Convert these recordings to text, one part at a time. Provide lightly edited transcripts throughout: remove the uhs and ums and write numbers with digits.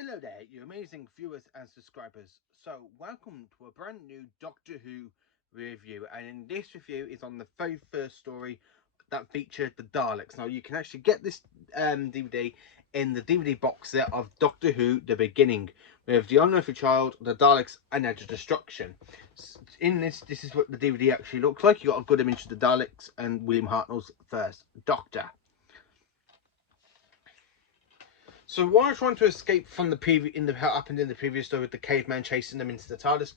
Hello there, you amazing viewers and subscribers. So, welcome to a brand new Doctor Who review, and in this review is on the very first story that featured the Daleks. Now, you can actually get this DVD in the DVD box set of Doctor Who: The Beginning, with the Unearthly Child, the Daleks, and Edge of Destruction. In this is what the DVD actually looks like. You got a good image of the Daleks and William Hartnell's first Doctor. So while trying to escape from the what happened in the previous story with the caveman chasing them into the TARDIS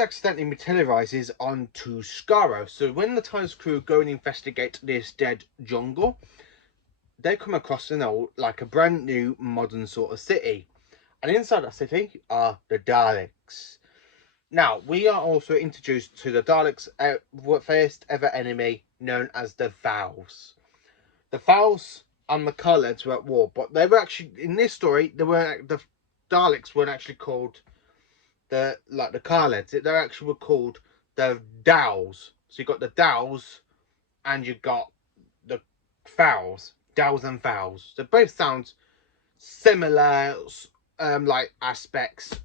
accidentally materializes onto Skaro. So when the TARDIS crew go and investigate this dead jungle, they come across like a brand new modern sort of city, and inside that city are the Daleks. Now we are also introduced to the Daleks' first ever enemy, known as the Vowels. The Vowels and the Kaleds were at war, but they were actually in this story. The Daleks weren't actually called the Kaleds. They actually were called the Dowls. So you got the Dowls and you got the Fowls. Dowls and Fowls. They both sound similar, like aspects,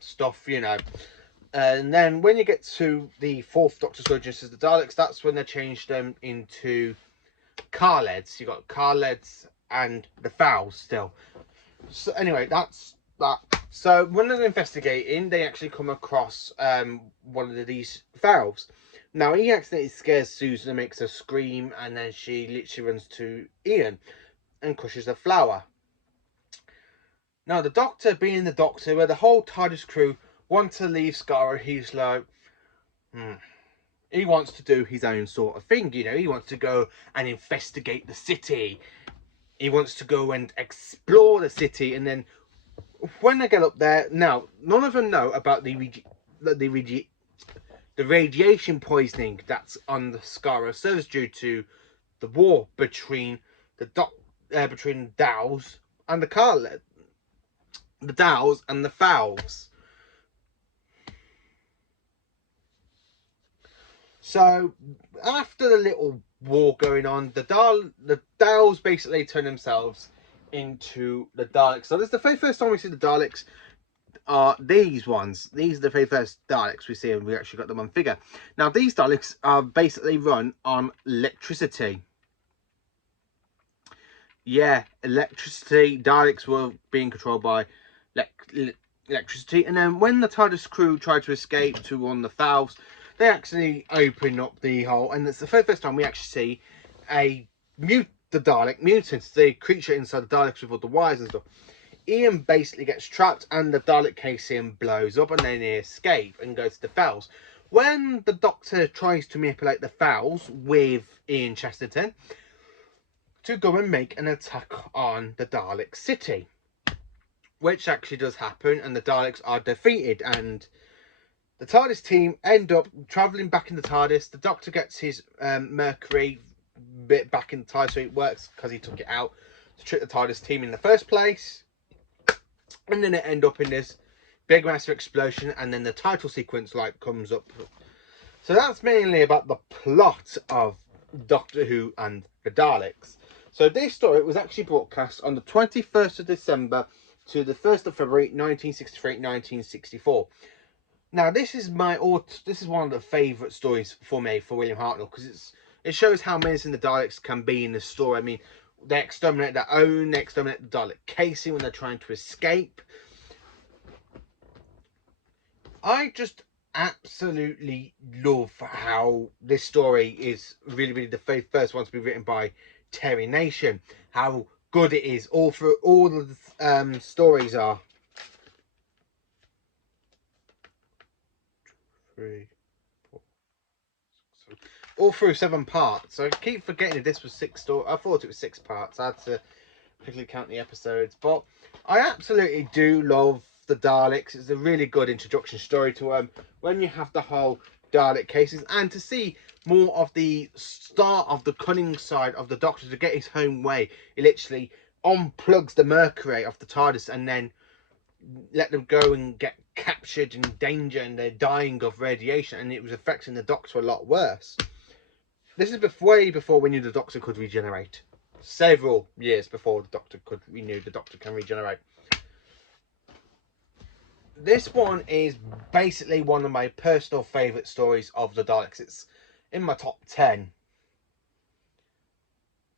stuff, you know. And then when you get to the fourth Doctor Story, just as the Daleks, that's when they changed them into Carleds. You got Carleds and the Fowls still. So anyway, that's that. So when they're investigating, they actually come across one of these Fowls. Now he accidentally scares Susan and makes her scream, and then she literally runs to Ian and crushes a flower. Now the Doctor, being the Doctor, where the whole TARDIS crew want to leave Skaro, he's like, he wants to do his own sort of thing, you know. He wants to go and investigate the city. He wants to go and explore the city. And then when they get up there, now none of them know about the radiation poisoning that's on the Skaro surface due to the war between between Dows and the Dows and the Fowls. So after the little war going on, the Dowls basically turn themselves into the Daleks. So this is the very first time we see the Daleks. Are these ones? These are the very first Daleks we see, and we actually got them on figure. Now these Daleks are basically run on electricity. Yeah, electricity. Daleks were being controlled by electricity, and then when the TARDIS crew tried to escape to one of the valves, they actually open up the hole, and it's the first time we actually see the Dalek mutant, the creature inside the Daleks with all the wires and stuff. Ian basically gets trapped, and the Dalek casing blows up, and then they escape and go to the Fells. When the Doctor tries to manipulate the Fells with Ian Chesterton to go and make an attack on the Dalek city, which actually does happen, and the Daleks are defeated, and the TARDIS team end up travelling back in the TARDIS. The Doctor gets his Mercury bit back in the TARDIS, so it works because he took it out to trick the TARDIS team in the first place. And then it end up in this big massive explosion, and then the title sequence comes up. So that's mainly about the plot of Doctor Who and the Daleks. So this story was actually broadcast on the 21st of December to the 1st of February 1964. Now this is one of the favourite stories for me, for William Hartnell, because it shows how menacing the Daleks can be in this story. I mean, they exterminate their own, they exterminate the Dalek casing when they're trying to escape. I just absolutely love how this story is really the first one to be written by Terry Nation. How good it is. All of the stories are 3, 4, 6, 7. All through 7 parts. So I keep forgetting that this was 6 stories. I thought it was 6 parts. I had to quickly count the episodes. But I absolutely do love the Daleks. It's a really good introduction story to them. When you have the whole Dalek cases, and to see more of the start of the cunning side of the Doctor to get his own way. He literally unplugs the Mercury off the TARDIS and then let them go and get captured in danger, and they're dying of radiation, and it was affecting the Doctor a lot worse. This is way before we knew the Doctor could regenerate. Several years before we knew the Doctor can regenerate. this one is basically one of my personal favourite stories of the Daleks. It's in my top 10.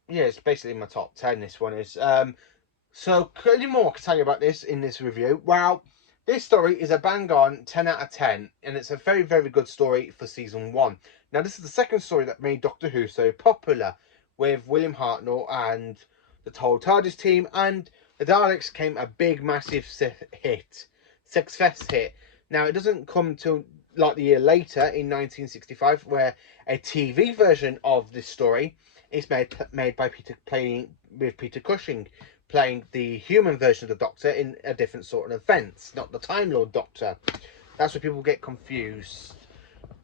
Yeah, it's basically in my top 10, this one is. So, any more to tell you about this in this review? Well, this story is a bang on 10 out of 10, and it's a very, very good story for season 1. Now, this is the second story that made Doctor Who so popular, with William Hartnell and the Total TARDIS team, and the Daleks came a big, massive success hit. Now, it doesn't come till like the year later, in 1965, where a TV version of this story is made by Peter Cushing, playing the human version of the Doctor in a different sort of events, not the Time Lord Doctor. That's where people get confused.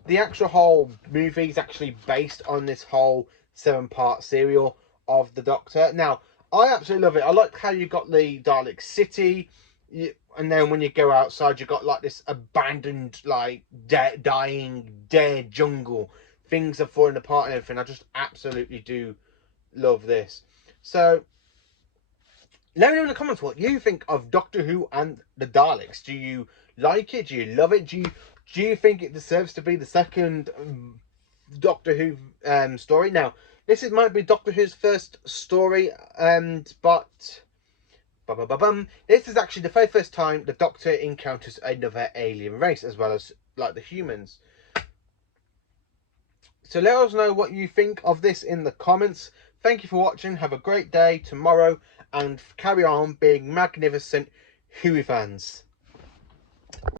The actual whole movie is actually based on this whole 7-part serial of the Doctor. Now, I absolutely love it. I like how you got the Dalek City, and then when you go outside, you got like this abandoned, like dying, dead jungle. Things are falling apart and everything. I just absolutely do love this. So, let me know in the comments what you think of Doctor Who and the Daleks. Do you like it? Do you love it? Do you think it deserves to be the second Doctor Who story? Now, might be Doctor Who's first story, but this is actually the very first time the Doctor encounters another alien race, as well as like the humans. So let us know what you think of this in the comments. Thank you for watching. Have a great day tomorrow, and carry on being magnificent Who fans.